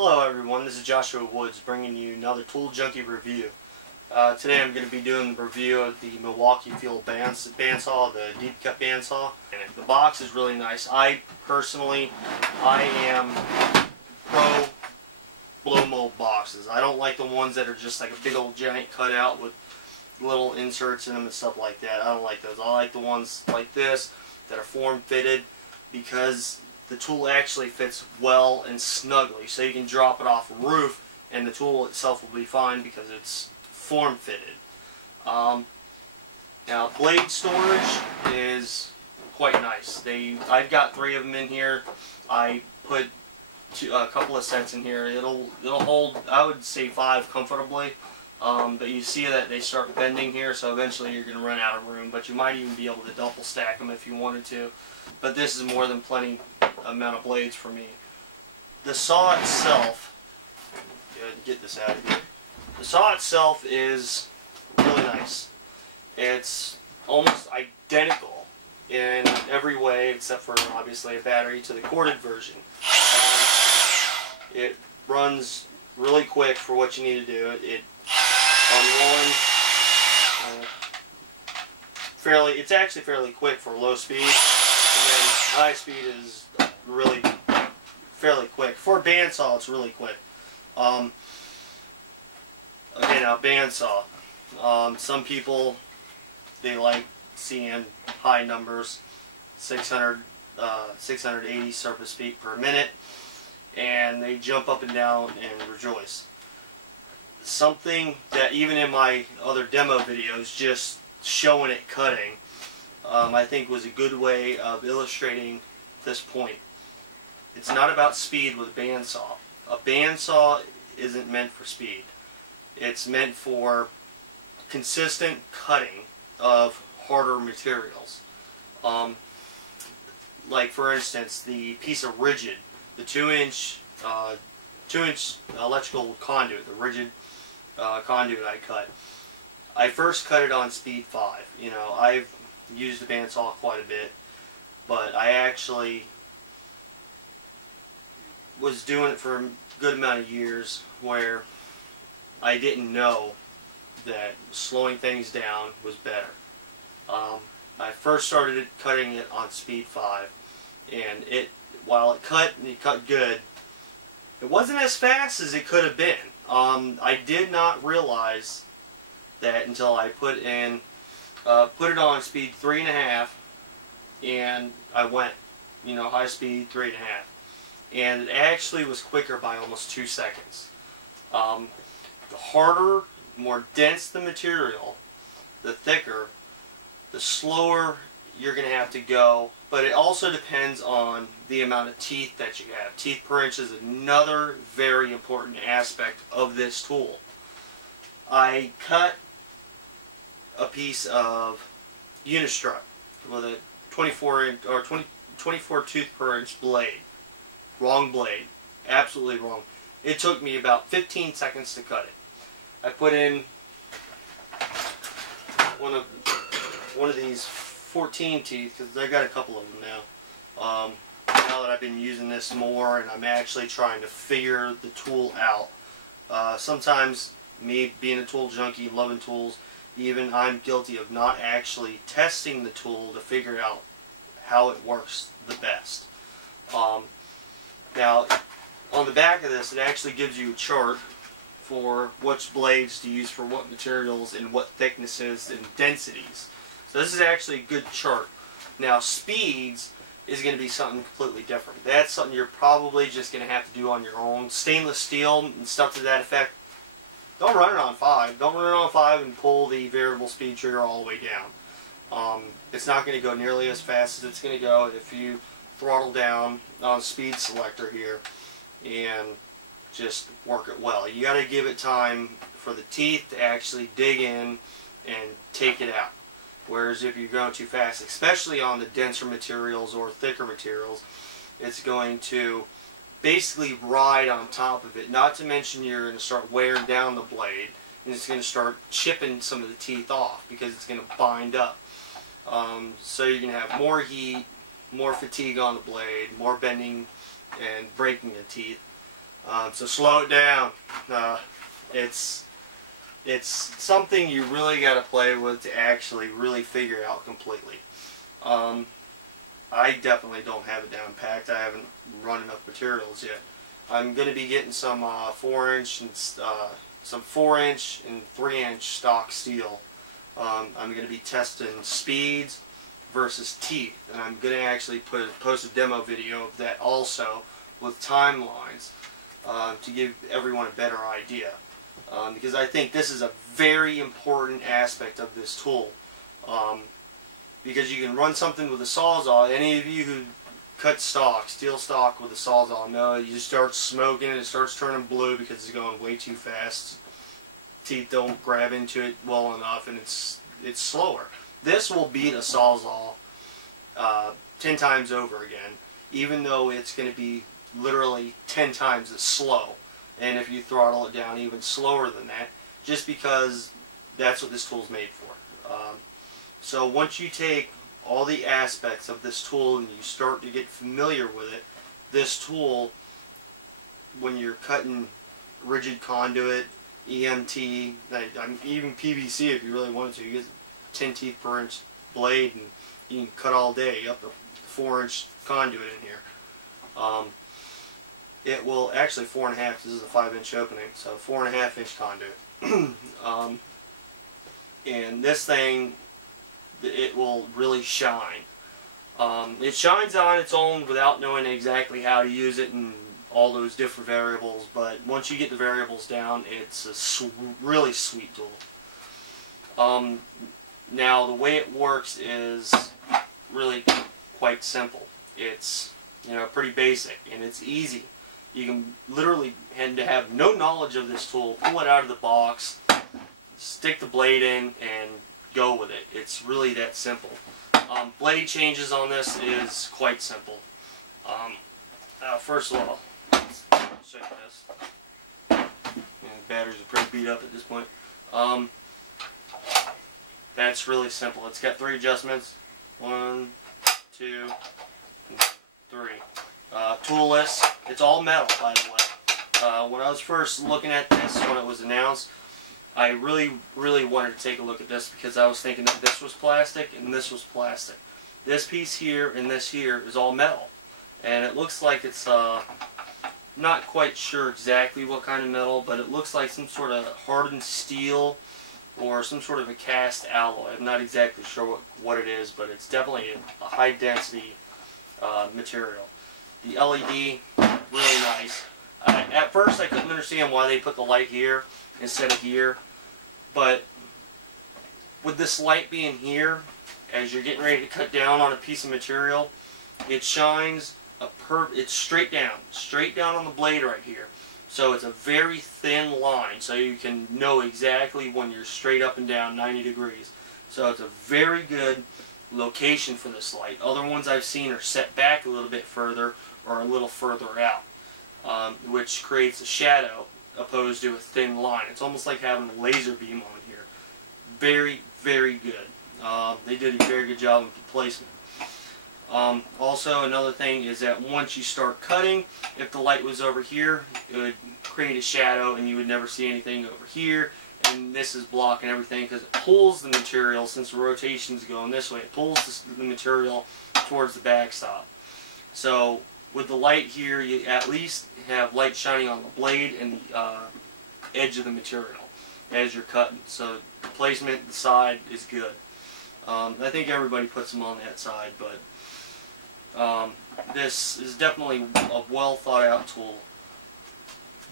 Hello everyone, this is Joshua Woods bringing you another Tool Junkie review. Today I'm going to be doing the review of the Milwaukee Fuel Band Saw, the deep cut band saw. And the box is really nice. I am pro blow mold boxes. I don't like the ones that are just like a big old giant cutout with little inserts in them and stuff like that. I don't like those. I like the ones like this that are form fitted, because the tool actually fits well and snugly, so you can drop it off a roof and the tool itself will be fine because it's form fitted. Now blade storage is quite nice. I've got 3 of them in here. I put a couple of sets in here. It'll hold, I would say, 5 comfortably. But you see that they start bending here, so eventually you're going to run out of room. But you might even be able to double stack them if you wanted to. But this is more than plenty amount of blades for me. The saw itself, get this out of here. The saw itself is really nice. It's almost identical in every way except for obviously a battery to the corded version. It runs really quick for what you need to do. It's actually fairly quick for low speed, and then high speed is really fairly quick. For a bandsaw, it's really quick. Okay, now bandsaw. Some people, they like seeing high numbers, 680 surface feet per minute, and they jump up and down and rejoice. Something that even in my other demo videos, just showing it cutting, I think was a good way of illustrating this point. It's not about speed with a bandsaw. A bandsaw isn't meant for speed. It's meant for consistent cutting of harder materials. Like for instance, the piece of rigid, the 2-inch electrical conduit, the rigid conduit I cut. I first cut it on speed 5. You know, I've used the bandsaw quite a bit, but I actually was doing it for a good amount of years where I didn't know that slowing things down was better. I first started cutting it on speed 5, and while it cut good, it wasn't as fast as it could have been. I did not realize that until I put it on speed 3.5, and I went, high speed 3.5, and it actually was quicker by almost 2 seconds. The harder, more dense the material, the thicker, the slower you're going to have to go. But it also depends on the amount of teeth that you have. Teeth per inch is another very important aspect of this tool. I cut a piece of unistrut with a 24 tooth per inch blade. Wrong blade. Absolutely wrong. It took me about 15 seconds to cut it. I put in one of these 14 teeth, because I got a couple of them now. Now that I've been using this more and I'm actually trying to figure the tool out. Sometimes, me being a tool junkie, loving tools, even I'm guilty of not actually testing the tool to figure out how it works the best. Now, on the back of this, it actually gives you a chart for which blades to use for what materials and what thicknesses and densities. So this is actually a good chart. Now speeds is going to be something completely different. That's something you're probably just going to have to do on your own. Stainless steel and stuff to that effect, don't run it on 5. Don't run it on 5 and pull the variable speed trigger all the way down. It's not going to go nearly as fast as it's going to go if you throttle down on speed selector here and just work it well. You got to give it time for the teeth to actually dig in and take it out. Whereas if you're going too fast, especially on the denser materials or thicker materials, it's going to basically ride on top of it. Not to mention you're going to start wearing down the blade, and it's going to start chipping some of the teeth off because it's going to bind up. So you're going to have more heat, more fatigue on the blade, more bending and breaking the teeth. So slow it down. It's something you really got to play with to actually really figure out completely. I definitely don't have it down packed. I haven't run enough materials yet. I'm going to be getting some 4-inch and some 4-inch and 3-inch stock steel. I'm going to be testing speeds versus teeth, and I'm going to actually post a demo video of that also with timelines to give everyone a better idea. Because I think this is a very important aspect of this tool. Because you can run something with a Sawzall. Any of you who cut stock, steel stock with a Sawzall, know you just start smoking and it starts turning blue because it's going way too fast. Teeth don't grab into it well enough, and it's slower. This will beat a Sawzall 10 times over again, even though it's going to be literally 10 times as slow. And if you throttle it down even slower than that, just because that's what this tool's made for. So once you take all the aspects of this tool and you start to get familiar with it, this tool, when you're cutting rigid conduit, EMT, even PVC if you really wanted to, you get 10 teeth per inch blade and you can cut all day up to 4-inch conduit in here. It will actually 4.5. This is a 5-inch opening, so 4.5-inch conduit. And this thing, it will really shine. It shines on its own without knowing exactly how to use it and all those different variables. But once you get the variables down, it's a really sweet tool. Now the way it works is really quite simple. It's pretty basic and it's easy. You can literally have no knowledge of this tool, pull it out of the box, stick the blade in, and go with it. It's really that simple. Blade changes on this is quite simple. First of all, let's check this. And the batteries are pretty beat up at this point. That's really simple. It's got 3 adjustments. 1, 2, and 3. Toolless. It's all metal, by the way. When I was first looking at this, when it was announced, I really wanted to take a look at this because I was thinking that this was plastic and this was plastic. This piece here and this here is all metal. And it looks like it's, not quite sure exactly what kind of metal, but it looks like some sort of hardened steel or some sort of a cast alloy. I'm not exactly sure what it is, but it's definitely a high density material. The LED, really nice. At first I couldn't understand why they put the light here instead of here, but with this light being here, as you're getting ready to cut down on a piece of material, it shines it's straight down on the blade right here. So it's a very thin line, so you can know exactly when you're straight up and down 90 degrees. So it's a very good location for this light. Other ones I've seen are set back a little bit further or a little further out, which creates a shadow opposed to a thin line. It's almost like having a laser beam on here. Very, very good. They did a very good job of the placement. Also, another thing is that once you start cutting, if the light was over here, it would create a shadow and you would never see anything over here. And this is blocking everything because it pulls the material, since the rotation's going this way, it pulls the material towards the backstop. So with the light here, you at least have light shining on the blade and the edge of the material as you're cutting. So the placement, the side is good. I think everybody puts them on that side, but this is definitely a well thought out tool.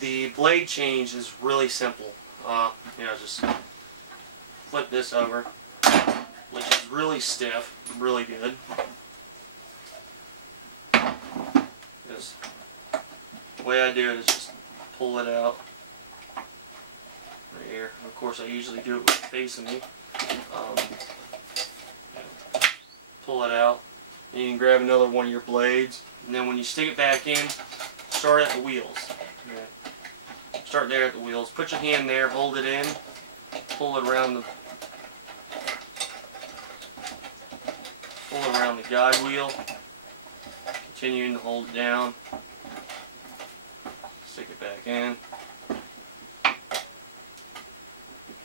The blade change is really simple. Just flip this over, which is really stiff, really good. Just, the way I do it is just pull it out right here. Of course, I usually do it with it facing me. Pull it out, and you can grab another one of your blades, and then when you stick it back in, start at the wheels. Start there at the wheels. Put your hand there, hold it in, pull it around the guide wheel, continuing to hold it down, stick it back back in.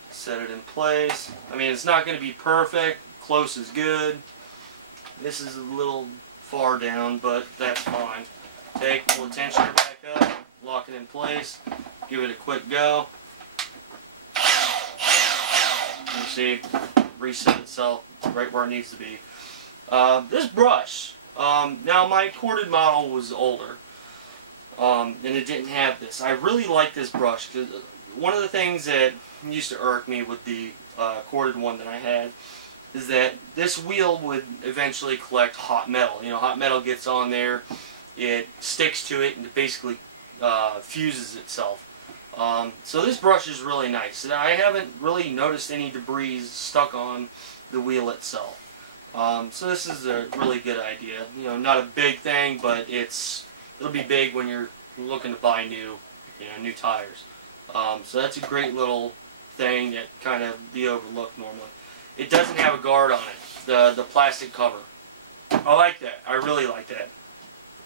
Set it in place. I mean, it's not going to be perfect. Close is good. This is a little far down, but that's fine. Pull the tensioner back up, lock it in place, give it a quick go. You see, reset itself right where it needs to be. This brush, now my corded model was older, and it didn't have this. I really like this brush because one of the things that used to irk me with the corded one that I had is that this wheel would eventually collect hot metal. You know, hot metal gets on there, it sticks to it, and it basically fuses itself. So this brush is really nice. I haven't really noticed any debris stuck on the wheel itself. So this is a really good idea. You know, not a big thing, but it'll be big when you're looking to buy new tires. So that's a great little thing that kind of be overlooked normally. It doesn't have a guard on it, the plastic cover. I like that. I really like that.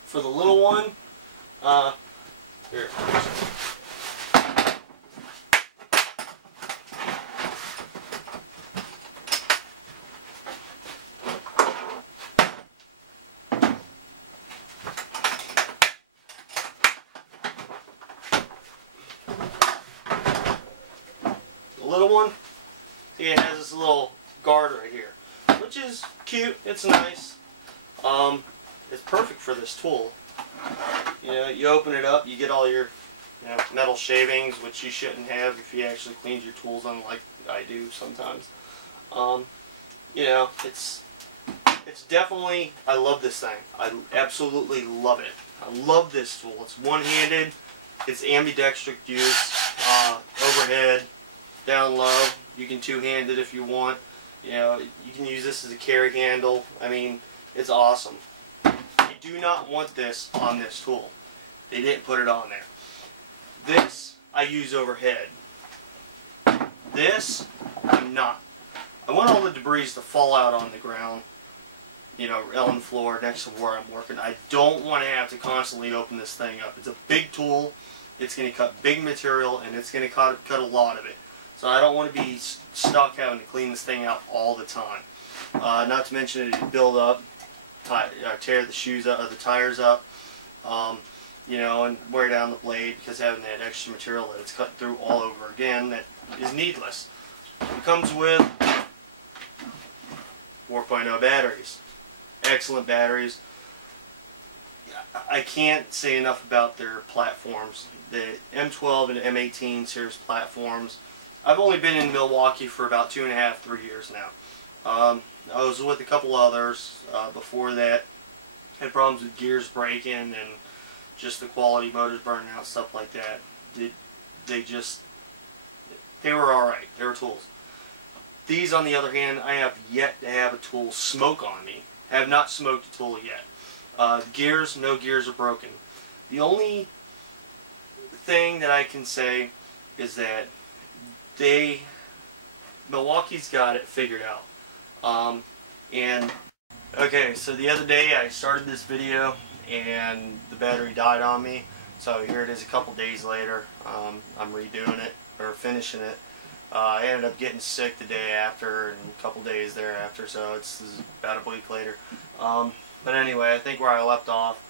For the little one, here. The little one, see, it has this little guard right here, which is cute. It's nice. It's perfect for this tool. You know, you open it up, you get all your metal shavings, which you shouldn't have if you actually cleaned your tools, unlike I do sometimes. You know, it's definitely, I love this thing. I absolutely love it. I love this tool. It's one-handed. It's ambidextric use. Overhead, down low. You can two-hand it if you want. You know, you can use this as a carry handle. I mean, it's awesome. You do not want this on this tool. They didn't put it on there. This I use overhead. This I'm not. I want all the debris to fall out on the ground, you know, on the floor next to where I'm working. I don't want to have to constantly open this thing up. It's a big tool. It's going to cut big material, and it's going to cut a lot of it. So I don't want to be stuck having to clean this thing out all the time. Not to mention it build up, tear the shoes up, or the tires up, you know, and wear down the blade because having that extra material that it's cut through all over again that is needless. It comes with 4.0 batteries. Excellent batteries. I can't say enough about their platforms. The M12 and M18 series platforms. I've only been in Milwaukee for about 2.5, 3 years now. I was with a couple others before that. Had problems with gears breaking and just the quality, motors burning out, stuff like that. They were alright. They were tools. These, on the other hand, I have yet to have a tool smoke on me. I have not smoked a tool yet. Gears, no gears are broken. The only thing that I can say is that Milwaukee's got it figured out. Okay, so the other day I started this video and the battery died on me. So here it is a couple days later. I'm redoing it, or finishing it. I ended up getting sick the day after and a couple days thereafter, so this is about a week later. But anyway, I think where I left off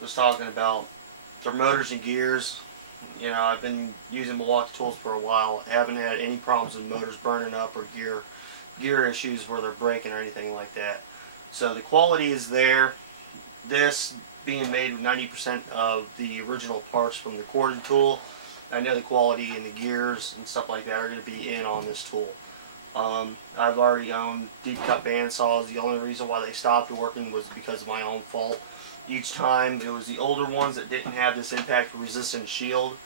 was talking about their motors and gears. You know, I've been using Milwaukee tools for a while. I haven't had any problems with motors burning up or gear issues where they're breaking or anything like that. So the quality is there. This being made with 90% of the original parts from the corded tool, I know the quality and the gears and stuff like that are going to be in on this tool. I've already owned deep cut band saws. The only reason why they stopped working was because of my own fault. Each time it was the older ones that didn't have this impact resistant shield,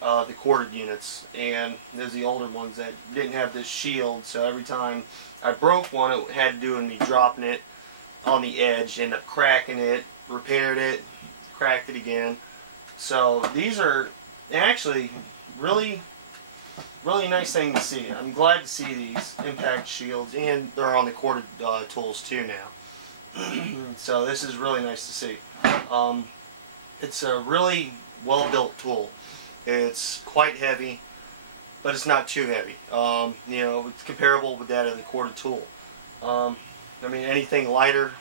the corded units, and there's the older ones that didn't have this shield, so every time I broke one it had to do with me dropping it on the edge, end up cracking it, repaired it, cracked it again. So these are actually really nice thing to see. I'm glad to see these impact shields, and they're on the corded tools too now. So this is really nice to see. It's a really well built tool. It's quite heavy, but it's not too heavy. You know, it's comparable with that of the corded tool. I mean, anything lighter,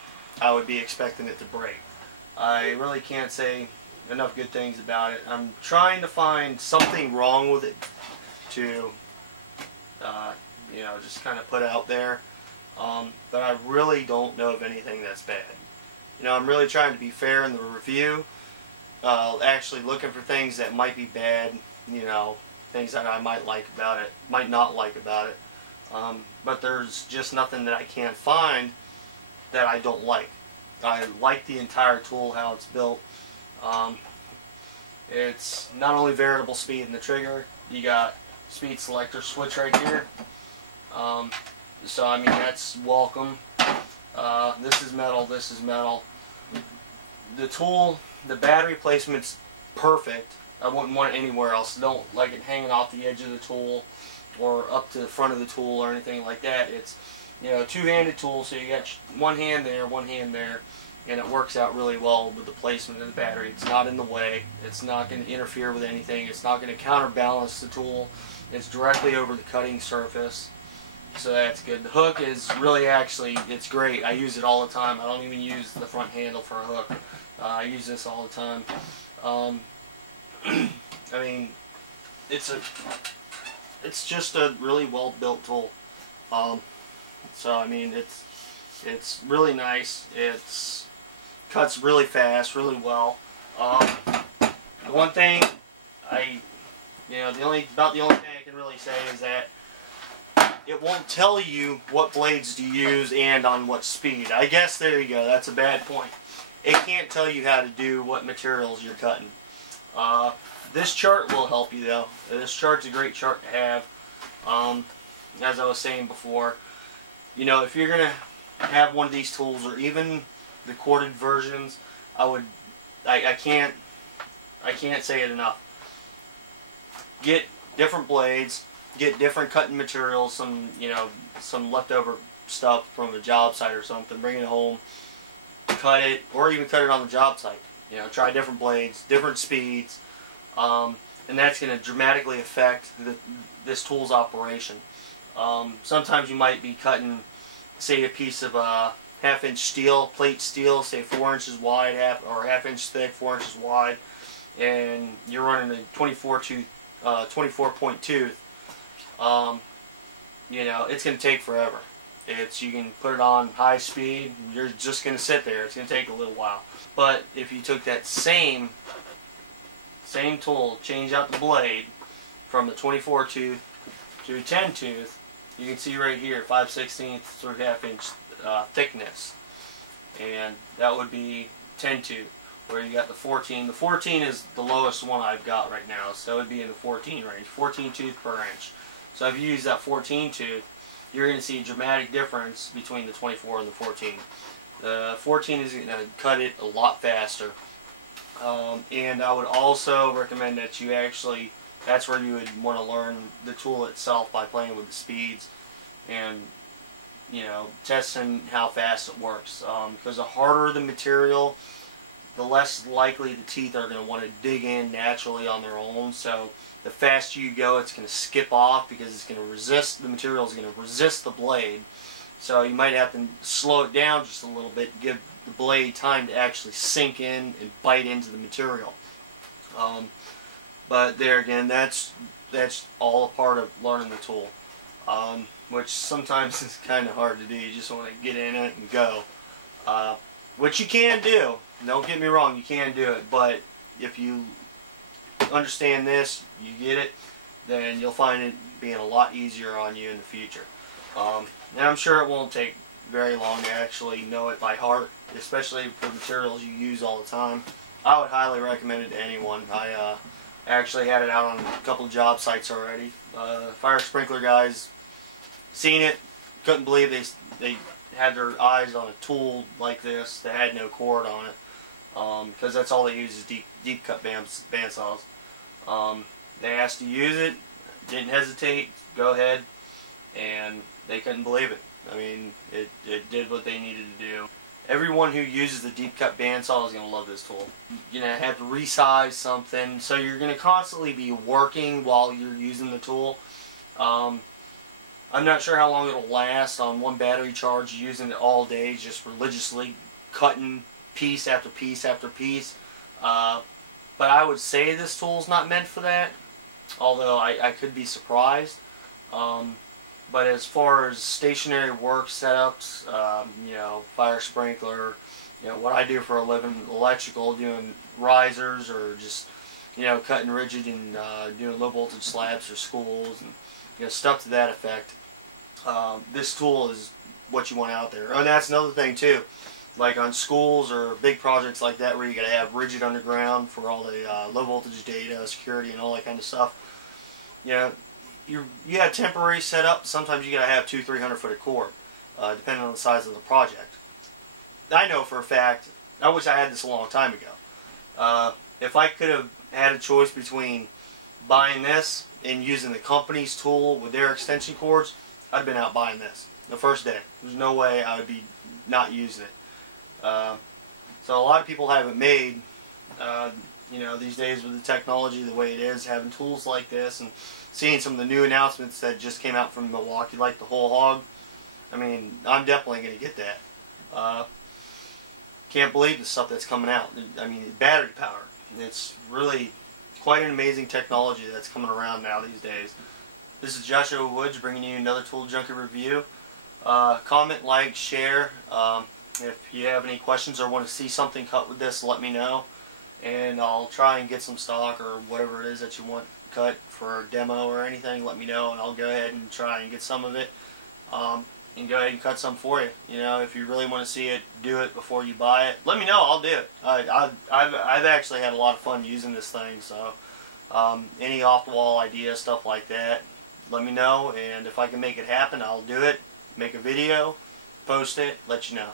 I would be expecting it to break. I really can't say enough good things about it. I'm trying to find something wrong with it to, you know, just kind of put out there. But I really don't know of anything that's bad. You know, I'm really trying to be fair in the review. Actually looking for things that might be bad, you know, things that I might like about it, might not like about it. But there's just nothing that I can't find that I don't like. I like the entire tool, how it's built. It's not only variable speed in the trigger, you got speed selector switch right here. So I mean, that's welcome. This is metal, this is metal. The tool, the battery placement's perfect. I wouldn't want it anywhere else. I don't like it hanging off the edge of the tool or up to the front of the tool or anything like that. It's, you know, two-handed tool, so you got one hand there, and it works out really well with the placement of the battery. It's not in the way. It's not going to interfere with anything. It's not going to counterbalance the tool. It's directly over the cutting surface, so that's good. The hook is really, actually, it's great. I use it all the time. I don't even use the front handle for a hook. I use this all the time. I mean, it's just a really well built tool. So I mean, it's really nice. It's cuts really fast, really well. The one thing the only thing I can really say is that it won't tell you what blades to use and on what speed. I guess there you go. That's a bad point. It can't tell you how to do what materials you're cutting. This chart will help you though. This chart's a great chart to have. As I was saying before, you know, if you're gonna have one of these tools or even the corded versions, I can't say it enough. Get different blades, get different cutting materials, some leftover stuff from a job site or something, bring it home, cut it, or even cut it on the job site. You know, try different blades, different speeds, and that's going to dramatically affect this tool's operation. Sometimes you might be cutting, say, a piece of half-inch steel, plate steel, say 4 inches wide, half-inch thick, 4 inches wide, and you're running a 24-point tooth. You know, it's going to take forever. You can put it on high speed, you're just going to sit there. It's going to take a little while. But if you took that same tool, change out the blade from the 24 tooth to 10 tooth, you can see right here 5/16 through half-inch thickness, and that would be 10 tooth. Where you got the 14. The 14 is the lowest one I've got right now, so it would be in the 14 range, 14 tooth per inch. So if you use that 14 tooth, you're going to see a dramatic difference between the 24 and the 14. The 14 is going to cut it a lot faster. And I would also recommend that you actually, that's where you would want to learn the tool itself by playing with the speeds and, you know, testing how fast it works. Because the harder the material, the less likely the teeth are going to want to dig in naturally on their own. So the faster you go, it's going to skip off because it's going to resist, the material is going to resist the blade. So you might have to slow it down just a little bit, give the blade time to actually sink in and bite into the material. But there again, that's all a part of learning the tool, which sometimes is kind of hard to do. You just want to get in it and go, which you can do. Don't get me wrong, you can do it, but if you understand this, you get it, then you'll find it being a lot easier on you in the future. And I'm sure it won't take very long to actually know it by heart, especially for materials you use all the time. I would highly recommend it to anyone. I actually had it out on a couple of job sites already. Fire sprinkler guys seen it, couldn't believe they had their eyes on a tool like this that had no cord on it, because that's all they use is deep cut band saws. They asked to use it, didn't hesitate, go ahead, and they couldn't believe it. I mean, it did what they needed to do, Everyone who uses the deep cut bandsaw is going to love this tool. You're going to have to resize something, so you're going to constantly be working while you're using the tool. I'm not sure how long it'll last on one battery charge, using it all day, just religiously cutting piece after piece after piece. But I would say this tool's not meant for that, although I could be surprised. But as far as stationary work setups, you know, fire sprinkler, you know, what I do for a living, electrical, doing risers, or just, you know, cutting rigid and doing low voltage slabs for schools, and, you know, stuff to that effect. This tool is what you want out there. And that's another thing too, like on schools or big projects like that where you gotta have rigid underground for all the low voltage data, security, and all that kind of stuff. You know, you have temporary setup. Sometimes you gotta have 200-300 foot of cord, depending on the size of the project. I know for a fact, I wish I had this a long time ago. If I could have had a choice between buying this and using the company's tool with their extension cords, I'd have been out buying this the first day. There's no way I would be not using it. So a lot of people have it made, you know, these days with the technology the way it is, having tools like this, and seeing some of the new announcements that just came out from Milwaukee, like the whole hog. I mean, I'm definitely going to get that. Can't believe the stuff that's coming out. I mean, battery power. It's really quite an amazing technology that's coming around now these days. This is Joshua Woods bringing you another Tool Junkie review. Comment, like, share. If you have any questions or want to see something cut with this, let me know. And I'll try and get some stock or whatever it is that you want cut for a demo or anything. Let me know, and I'll go ahead and try and get some of it. And go ahead and cut some for you. You know, if you really want to see it, do it before you buy it. Let me know. I'll do it. I've actually had a lot of fun using this thing. So any off-the-wall ideas, stuff like that, let me know. And if I can make it happen, I'll do it. Make a video, post it, let you know.